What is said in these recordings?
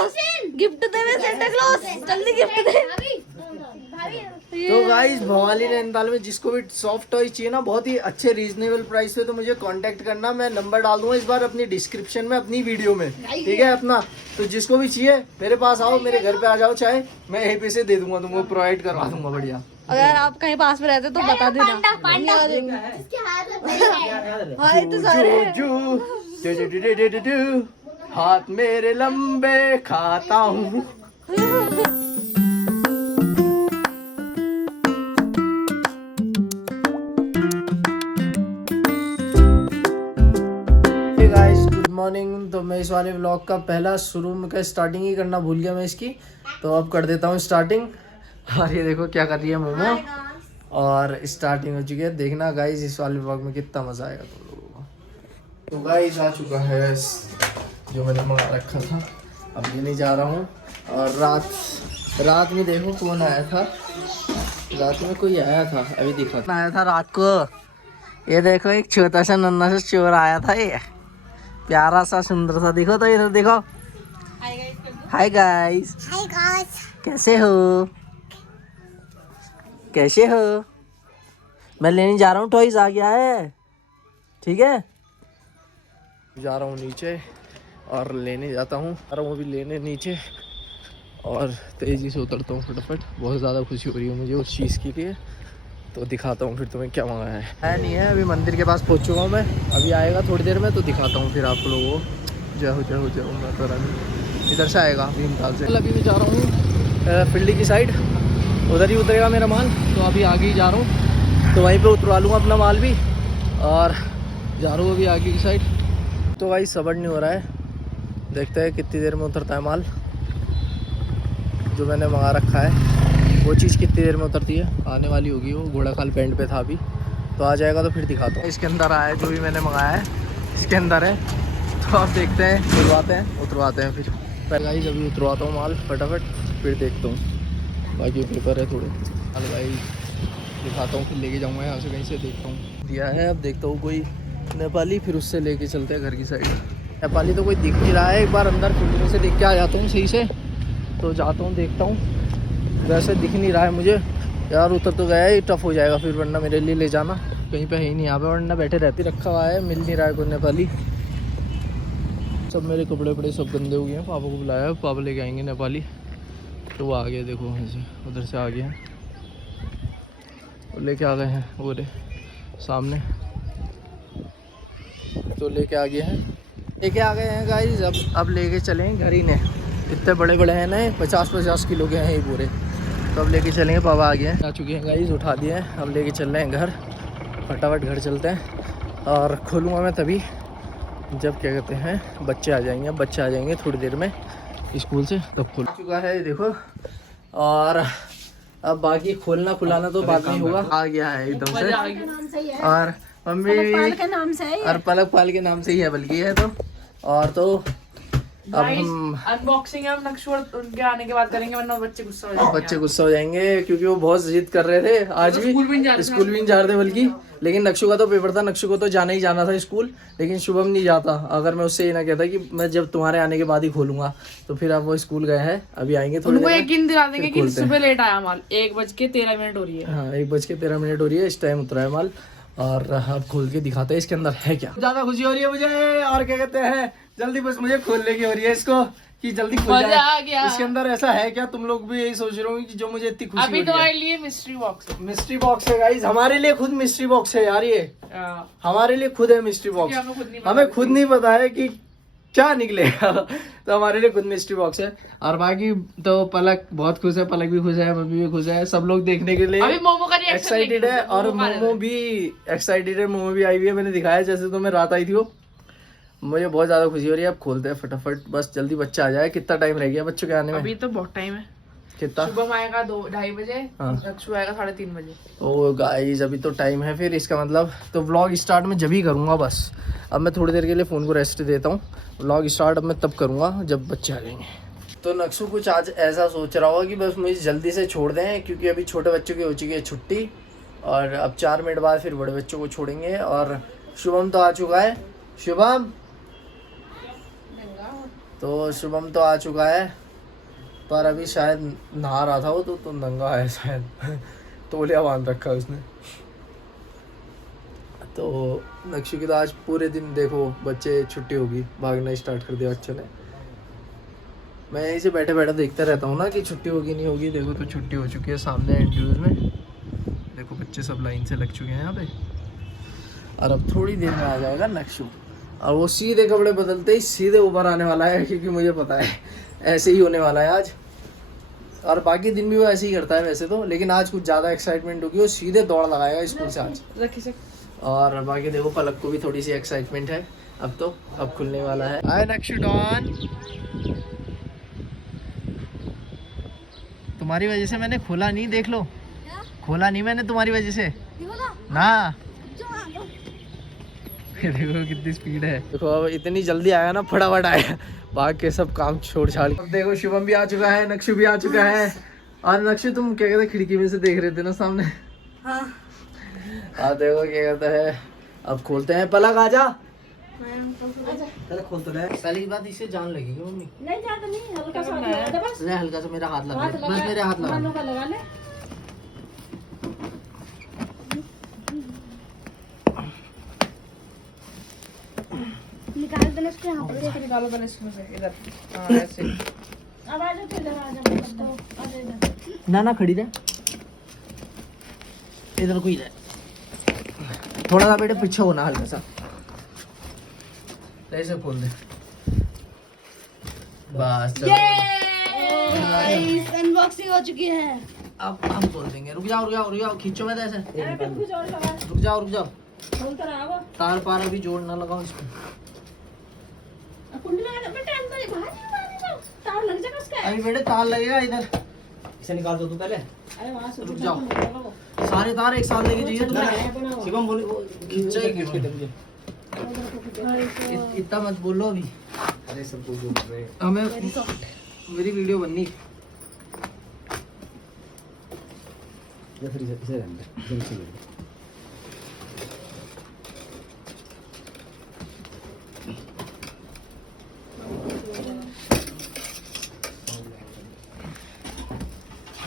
Gift दे Santa Claus, जल्दी gift दे। तो guys Bhowali Nainital में जिसको भी सॉफ्ट टॉय चाहिए ना बहुत ही अच्छे रीजनेबल प्राइस पे, तो मुझे कांटेक्ट करना। मैं नंबर डाल दूंगा इस बार अपनी डिस्क्रिप्शन में अपनी वीडियो में, ठीक है अपना। तो जिसको भी चाहिए मेरे पास आओ, मेरे घर पे आ जाओ, चाहे मैं यहीं पे से दे दूंगा तुमको, प्रोवाइड करवा दूंगा बढ़िया। अगर आप कहीं पास में रहते तो बता देना। हाँ तो सारे हाथ मेरे लंबे खाता हूँ। Good morning. तो मैं इस वाले व्लॉग का पहला शुरू में का स्टार्टिंग ही करना भूल गया मैं इसकी, तो अब कर देता हूँ स्टार्टिंग। और ये देखो क्या कर रही है मोमो, और स्टार्टिंग हो चुकी है। देखना गाइस इस वाले व्लॉग में कितना मजा आएगा तुम लोगों को। तो गाइस आ चुका है जो मैंने मंगा रखा था, अब लेने जा रहा हूँ। और रात में देखो कौन आया था, रात में कोई आया था, अभी दिखा आया था रात को। ये देखो एक छोटा सा नन्हा सा चोर आया था, ये प्यारा सा सुंदर सा। देखो तो इधर देखो। हाय गाइस, कैसे हो, कैसे हो? मैं लेने जा रहा हूँ, टॉयज आ गया है, ठीक है। जा रहा हूँ नीचे और लेने जाता हूँ, वो भी लेने नीचे, और तेज़ी से उतरता हूँ फटाफट। बहुत ज़्यादा खुशी हो रही है मुझे उस चीज़ की, तो दिखाता हूँ फिर तुम्हें क्या मंगाया है नहीं है। अभी मंदिर के पास पहुँच चुका हूँ मैं, अभी आएगा थोड़ी देर में, तो दिखाता हूँ फिर आप लोगों को। जय हो माता रानी। इधर से आएगा भीमताल से। अभी मैं जा रहा हूँ फील्ड की साइड, उधर ही उतरेगा मेरा माल, तो अभी आगे ही जा रहा हूँ, तो वहीं पे उतरवा लूँगा अपना माल भी, और जा रहा हूँ अभी आगे की साइड। तो भाई सब्र नहीं हो रहा है, देखते हैं कितनी देर में उतरता है माल। जो मैंने मंगा रखा है वो चीज़ कितनी देर में उतरती है, आने वाली होगी। वो घोड़ा खाल पेंट पे था अभी, तो आ जाएगा तो फिर दिखाता हूँ। इसके अंदर आया है जो भी मैंने मंगाया है, इसके अंदर है, तो आप देखते हैं, उतरवाते हैं फिर। पहले गाइस अभी उतरवाता हूँ माल फटाफट, फिर देखता हूँ। बाकी पेपर है थोड़े, हाल भाई दिखाता हूँ, फिर लेके जाऊँगा यहाँ से कहीं से। देखता हूँ दिया है, अब देखता हूँ कोई नेपाली, फिर उससे लेके चलते हैं घर की साइड। नेपाली तो कोई दिख नहीं रहा है, एक बार अंदर फील्ड में से देख के आ जाता हूँ सही से, तो जाता हूँ देखता हूँ। वैसे दिख नहीं रहा है मुझे यार, उतर तो गया ही, टफ हो जाएगा फिर, वरना मेरे लिए ले जाना कहीं पे है ही नहीं यहाँ पे, वरना बैठे रहते रखा हुआ है, मिल नहीं रहा है कोई नेपाली। सब मेरे कपड़े वपड़े सब गंदे हो गए हैं, पापा को बुलाया, पापा लेके आएंगे नेपाली। तो वो आ गए, देखो वहीं से उधर से आ गए हैं, वो लेके आ गए हैं, वो रे सामने, तो लेके आ गए हैं गाइस। अब लेके चलें घर ही ने, इतने बड़े बड़े हैं ना, 50-50 किलो के हैं ये पूरे, तो अब लेके चलेंगे। पापा आ गए हैं, आ चुके हैं गाइस, उठा दिए हैं, अब लेके चल रहे हैं घर। फटाफट घर चलते हैं, और खोलूँगा मैं तभी जब क्या कहते हैं बच्चे आ जाएंगे। अब बच्चे आ जाएंगे थोड़ी देर में स्कूल से, तब खोल चुका है देखो। और अब बाकी खोलना खुलाना तो बाद में होगा। आ गया है एकदम से, और मम्मी के नाम से है, और पलक पाल के नाम से ही है बल्कि है। तो और तो अब हम अनबॉक्सिंग है, नक्शु उनके आने के बाद करेंगे, वरना बच्चे गुस्सा हो जाएंगे। क्योंकि वो बहुत जिद कर रहे थे, आज भी स्कूल भी नहीं जा रहे थे बल्कि। लेकिन नक्शु का तो पेपर था, नक्शु को तो जाना ही जाना था स्कूल, लेकिन शुभम नहीं जाता। अगर मैं उससे ये ना कहता कि मैं जब तुम्हारे आने के बाद ही खोलूंगा, तो फिर अब वो स्कूल गए हैं, अभी आएंगे थोड़ी देर में। यकीन दिला देंगे कि सुबह लेट आया माल, 1:13 हो रही है। हाँ 1:13 हो रही है, इस टाइम उतरा है माल। और अब खोल के दिखाते हैं इसके अंदर है क्या। ज्यादा खुशी हो रही है मुझे, और क्या कहते हैं जल्दी बस मुझे खोलने की हो रही है इसको, कि जल्दी खुल जाए। इसके अंदर ऐसा है क्या, तुम लोग भी यही सोच रहे होंगे कि जो मुझे इतनी खुशी अभी तुम्हारे लिए मिस्ट्री बॉक्स है गाइस, हमारे लिए खुद मिस्ट्री बॉक्स है यार, ये हमारे लिए खुद है मिस्ट्री बॉक्स। हमें खुद नहीं पता है कि क्या निकलेगा, तो हमारे लिए खुद मिस्ट्री बॉक्स है। और बाकी तो पलक बहुत खुश है, पलक भी खुश है, मम्मी भी खुश है, सब लोग देखने के लिए एक्साइटेड है। और मोमो भी एक्साइटेड है, मोमो भी आई हुई है, मैंने दिखाया जैसे तो मैं रात आई थी वो। मुझे बहुत ज्यादा खुशी हो रही है। अब खोलते हैं फटाफट, बस जल्दी बच्चा आ जाए। कितना टाइम रह गया बच्चों के आने में? अभी तो बहुत टाइम है। कितना? शुभम आएगा 2-2:30 बजे, नक्शु आएगा 3:30 बजे। ओ गाइस अभी तो टाइम है, फिर इसका मतलब तो व्लॉग स्टार्ट में जब ही करूँगा बस। अब मैं थोड़ी देर के लिए फ़ोन को रेस्ट देता हूँ, व्लॉग स्टार्ट अब मैं तब करूँगा जब बच्चे आ जाएंगे। तो नक्शु कुछ आज ऐसा सोच रहा होगा कि बस मुझे जल्दी से छोड़ दें, क्योंकि अभी छोटे बच्चों की हो चुकी है छुट्टी, और अब 4 मिनट बाद फिर बड़े बच्चों को छोड़ेंगे। और शुभम तो आ चुका है। शुभम तो शुभम तो आ चुका है, पर अभी शायद नहा रहा था वो, तो नंगा है शायद तौलिया बांध रखा है उसने। तो नक्शु की तो आज पूरे दिन देखो बच्चे छुट्टी होगी, भागना स्टार्ट कर दिया बच्चों ने। मैं यहीं से बैठे बैठे देखता रहता हूँ ना कि छुट्टी होगी नहीं होगी। देखो तो छुट्टी हो चुकी है सामने एंड्रयूज में, देखो बच्चे सब लाइन से लग चुके हैं यहाँ पे। और अब थोड़ी देर में आ जाएगा नक्शु, और वो सीधे कपड़े बदलते ही सीधे ऊपर आने वाला है, क्योंकि मुझे पता है ऐसे ही होने वाला है आज। और बाकी दिन भी वो ऐसे ही करता है वैसे तो, लेकिन आज कुछ ज़्यादा एक्साइटमेंट होगी, वो सीधे दौड़ लगाएगा स्कूल से आज। और बाकी देखो पलक को भी थोड़ी सी एक्साइटमेंट है, अब खुलने वाला है। हाय नक्शु डॉन, तुम्हारी वजह से मैंने खोला नहीं, देख लो खोला नहीं मैंने तुम्हारी वजह से ना। देखो कितनी स्पीड है, देखो अब इतनी जल्दी आया ना, फटाफट आया, भाग के सब काम छोड़ छाड़। अब देखो शुभम भी आ चुका है, नक्शु भी आ चुका है। और नक्शु तुम क्या कहते खिड़की में से देख रहे थे ना सामने? हाँ देखो क्या कहता है, अब खोलते हैं। पलक आजा, खोल तो रहे। पहली बात इसे जान लगेगी मम्मी। नहीं जाता नहीं, हल्का सा बस, हल्का सा मेरा हाथ लगा, बस मेरे हाथ लगा ले। निकाल देना इसको, यहाँ पर निकालो देना इसमें से, इधर ऐसे। अब आ जाओ, इधर आ जाओ, आ जाओ इधर। ना खड़ी रहे, इधर कोई रहे, थोड़ा सा बेटे पीछे होना हल्का सा, ऐसे खोल दे बस। अनबॉक्सिंग हो चुकी है, अब हम खोल देंगे। रुक जाओ खींचो मत ऐसे, रुक जाओ तार पार अभी जोड़ ना लगाओ इसमें। अभी बेटे तार लगेगा इधर, इसे निकाल दो तू पहले। रुक जाओ, सारे तार एक साथ लेके जाइए तुम्हें। शिवम बोल खींचा ही क्यों? इतना मत बोलो अभी, अरे सब कुछ बोल रहे हैं हमें, मेरी वीडियो बननी।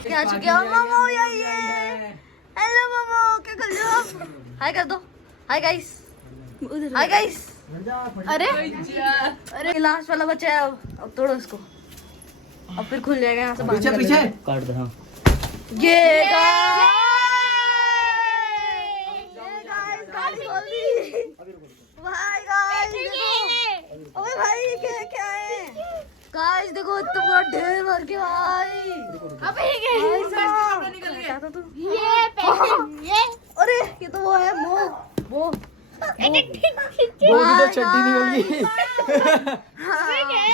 क्या चुके हो मोमो? ये हेलो मोमो, क्या कर रहे हो आप? हाय कर दो, हाय गाइस, हाय गाइस। अरे लास्ट वाला बचा है, अब तोड़ो इसको, अब फिर खुल जाएगा यहाँ से। पीछे काट दे। हाँ ये गाइस खोल दी भाई, गाइस देखो, अबे भाई ये क्या है गाइस, देखो इतना बड़ा ढेर भर के भाई। अबे ये निकल गया था तू, ये पेंसिल, ये अरे ये तो वो है वो की तो चड्डी निकल गई,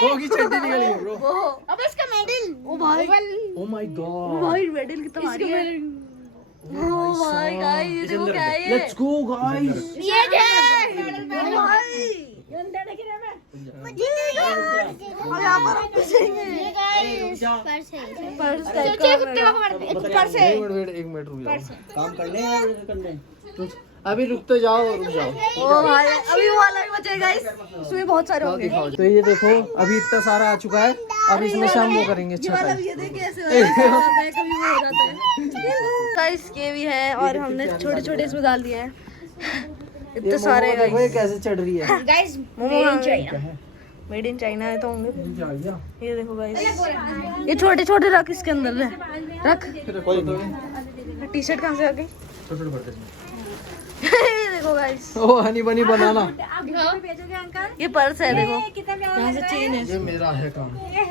वो की चड्डी निकल गई ब्रो। अब इसका मेडल, ओ भाई, ओ माय गॉड, ओ भाई मेडल कितना भारी है। ओ भाई गाइस देखो क्या है ये, लेट्स गो गाइस। ये है भाई, और यहाँ पर आप पिसेंगे पर्स एक मिनट रुक जाओ, काम करने अभी रुकते जाओ। ओ भाई अभी वो वाला भी बचेगा गाइस, उसमें बहुत सारे होंगे। तो ये देखो अभी इतना सारा आ चुका है, अब इसमें से हम वो करेंगे। ये वाला भी ये देख कैसे हो जाता है, कभी वो हो जाता है गाइस। के भी है और हमने छोटे छोटे इसमें डाल दिए हैं इतने सारे गाइस। ये कैसे चढ़ रही है गाइस, मेड इन चाइना है तो होंगे। ये देखो गाइस, ये छोटे छोटे रख इसके अंदर रख। टी शर्ट कहाँ से आ गई? ये देखो गाइस, ओ हनी बनी बनाना। ये पर्स है देखो, यहाँ से चेन है। ये मेरा है काम,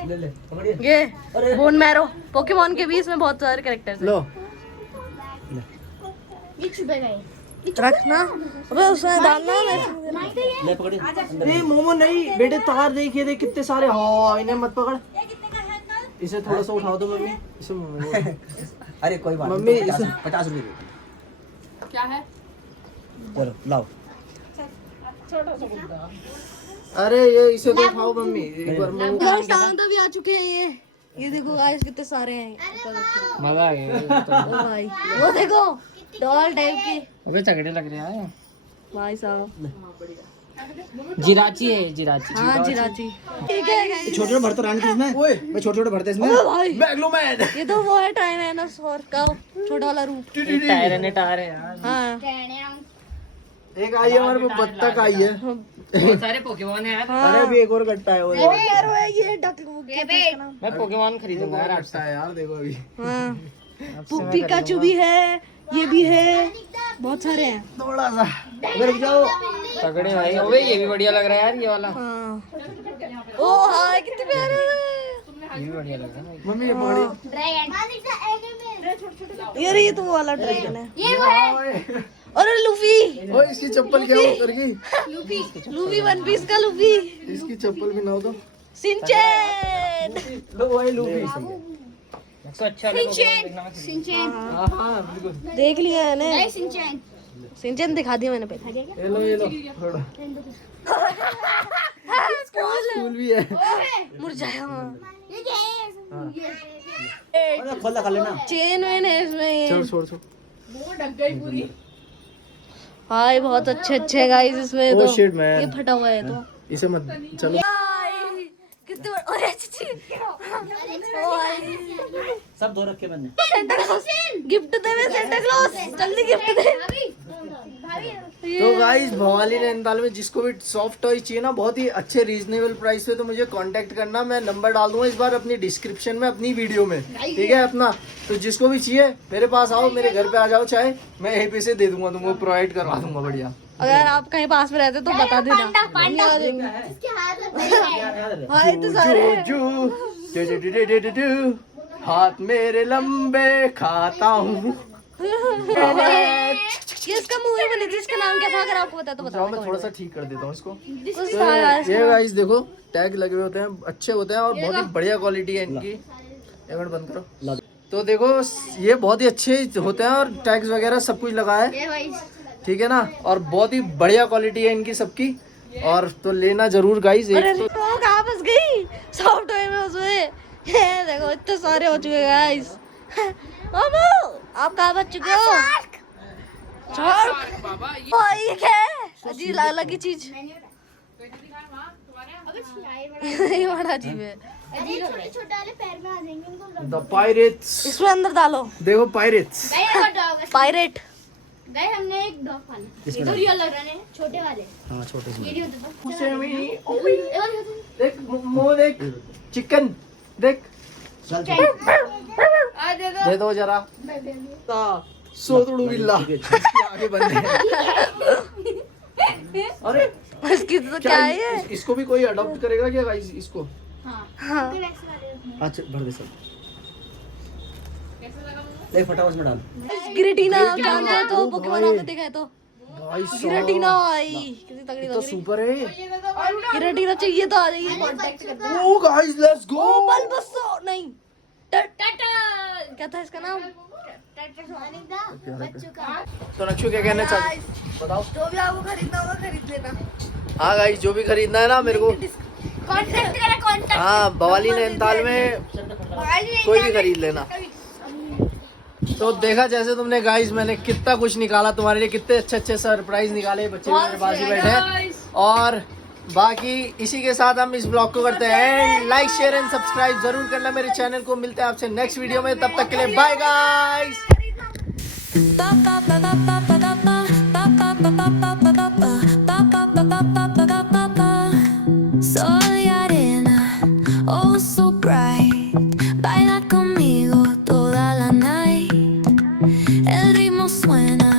ले ले पकड़िए। ये बोन मैरो, पोकेमॉन के भी इसमें बहुत सारे कैरेक्टर्स हैं। लो ये छुपेगा ये, रखना। अबे उसमें डालना ले पकड़िए। नहीं मोमो नहीं बेटे, तार देखिए देख कितने सारे। हाँ इन्हें मत पकड़, इसे थोड़ा सा उठाओ दो मम्मी, इसे अरे कोई बात मम्मी, इसे 50 रुपए क्या है, चलो लाओ। अरे ये इसे तो उठाओ मम्मी एक बार। तो भी आ चुके हैं ये देखो गाइस कितने सारे हैं। मजा आ गया भाई वो देखो डॉल टाइप के, अबे तगड़े लग रहे हैं भाई साहब। जिराची है, जिराची। हाँ जिराची। ठीक है छोटे छोटे भरते रानी किसमें? ओए मैं छोटे छोटे भरते इसमें। भाई मैग्लोमैन। ये तो वो है टाइरानोसॉर का छोटा वाला रूप। टायर है यार। हाँ एक आई है हमारे पास, बत्तख आई है। बहुत सारे पोकेमोन है यार। अरे अभी एक और कट्टा है वो। यार वो है ये डक वो क्या था इसका नाम? मैं पोकेमोन खरीदूंगा यार कट्टा है यार, देखो अभी। हाँ पिकाचू भी है, ये भी है, बहुत सारे हैं। थोड़ा सा उधर जाओ। तगड़े भाई। ओए ये भी बढ़िया लग रहा है यार, ये वाला। हाँ ओ हाँ कितने प्यारे हैं। ये भी बढ़िया लग रहा है। मम्मी ये बड़ी यार ये तो वो वाला ड्रैगन है। ये वो है। और लूफी, ओए इसकी चप्पल क्या उतर गई? लूफी वन पीस का लूफी। इसकी चप्पल भी ना हो तो। सिंचैन। लो भाई लूफी। इसको अच्छा लगा। हाँ हाँ बिल्कुल। देख लिया मैंने, सिंचैन दिखा दिया मैंने पहले। ये लो थोड़ा। स्कूल भी है। मुरझाया खोल खा लेना। चेन वेन है इसमें ये। छोड़। भाई बहुत अच्छे अच्छे हैं गाइस इसमें Oh तो। shit, man. ये फटा हुआ है तो। इसे मत चलो। कितने बड़े अरे चिची। ओ भाई सब धो रखे मैंने। सेंटा क्लॉज गिफ्ट दे मैं सेंटा क्लॉज जल्दी गिफ्ट दे। तो गाइस भवाली नैनीताल में जिसको भी सॉफ्ट टॉय चाहिए ना बहुत ही अच्छे रीजनेबल प्राइस पे, तो मुझे कांटेक्ट करना। मैं नंबर डाल दूंगा इस बार अपनी डिस्क्रिप्शन में अपनी वीडियो में, ठीक है अपना। तो जिसको भी चाहिए मेरे पास आओ, मेरे घर पे आ जाओ, चाहे मैं यहीं पे से दे दूंगा तुमको, प्रोवाइड करवा दूंगा बढ़िया। अगर आप कहीं पास में रहते तो बता देना। हाँ इतने सारे हैं। जो हाथ मेरे लंबे खाता हूँ। ये इसका मूवी बनी थी, इसका नाम क्या था? अगर आपको पता तो बताओ। मैं थोड़ा सा ठीक कर देता हूँ इसको। कुछ था यार इसका। ये गाइस देखो टैग लगे हुए होते हैं, अच्छे होते हैं और बहुत ही बढ़िया क्वालिटी है इनकी। एक मिनट बंद करो। तो देखो ये बहुत ही अच्छे होते हैं और टैग्स वगैरह सब कुछ लगा है, ठीक है ना। और बहुत ही बढ़िया क्वालिटी है इनकी सबकी, और तो लेना जरूर गाइस। अरे तो कहाँ फंस गई सॉफ्ट टॉय में उसमें। ये देखो इतने सारे हो चुके गाइस। आप कहाँ बच चुके हो? शार्क। भाई ये क्या है? अजीब अलग ही चीज। ये बड़ा अजीब है। छोटे वाले पैर में आ जाएंगे उनको। The pirates. इसमें अंदर डालो। देखो पायरेट्स। पायरेट। गए हमने एक डॉग पाला। ये तो रियल लग रहे हैं छोटे वाले। हाँ छोटे से। ये नहीं होता देख मुंह देख, चिकन देख, चल दे दो जरा। सोतड़ू बिल्ला इसकी आगे बंद है। अरे इसकी तो क्या है ये? इसको भी कोई अडॉप्ट करेगा क्या गाइस इसको? हाँ। अच्छा भर दे सब। ले फटाफट में डाल। गिरेटिना जानते हो तो पोकेमोन आपने देखा है तो। भाई गिरेटिना आई कितनी तगड़ी तो लग रही सुपर है। है। गिरेटिना चाहिए तो आ जाइए कांटेक्ट करते। ओ गाइस लेट्स गो। ओ बल्बसो नहीं क्या था इसका नाम? तो नक्षु क्या कहना चाहते बताओ। जो भी आपको खरीदना होगा खरीद लेना। हाँ गाइस जो भी खरीदना है ना मेरे को, कॉन्टेक्ट करा कॉन्टेक्ट। हाँ भवाली नैनीताल में कोई भी खरीद लेना। तो देखा जैसे तुमने गाइस मैंने कितना कुछ निकाला तुम्हारे लिए, कितने अच्छे अच्छे सरप्राइज निकाले। बच्चे मेरे पास ही बैठे हैं। और बाकी इसी के साथ हम इस ब्लॉग को करते हैं लाइक शेयर एंड सब्सक्राइब जरूर करना मेरे चैनल को। मिलते हैं आपसे नेक्स्ट वीडियो में, तब तक के लिए bye guys. Soy arena, oh so bright. Baila conmigo toda la night. El ritmo suena.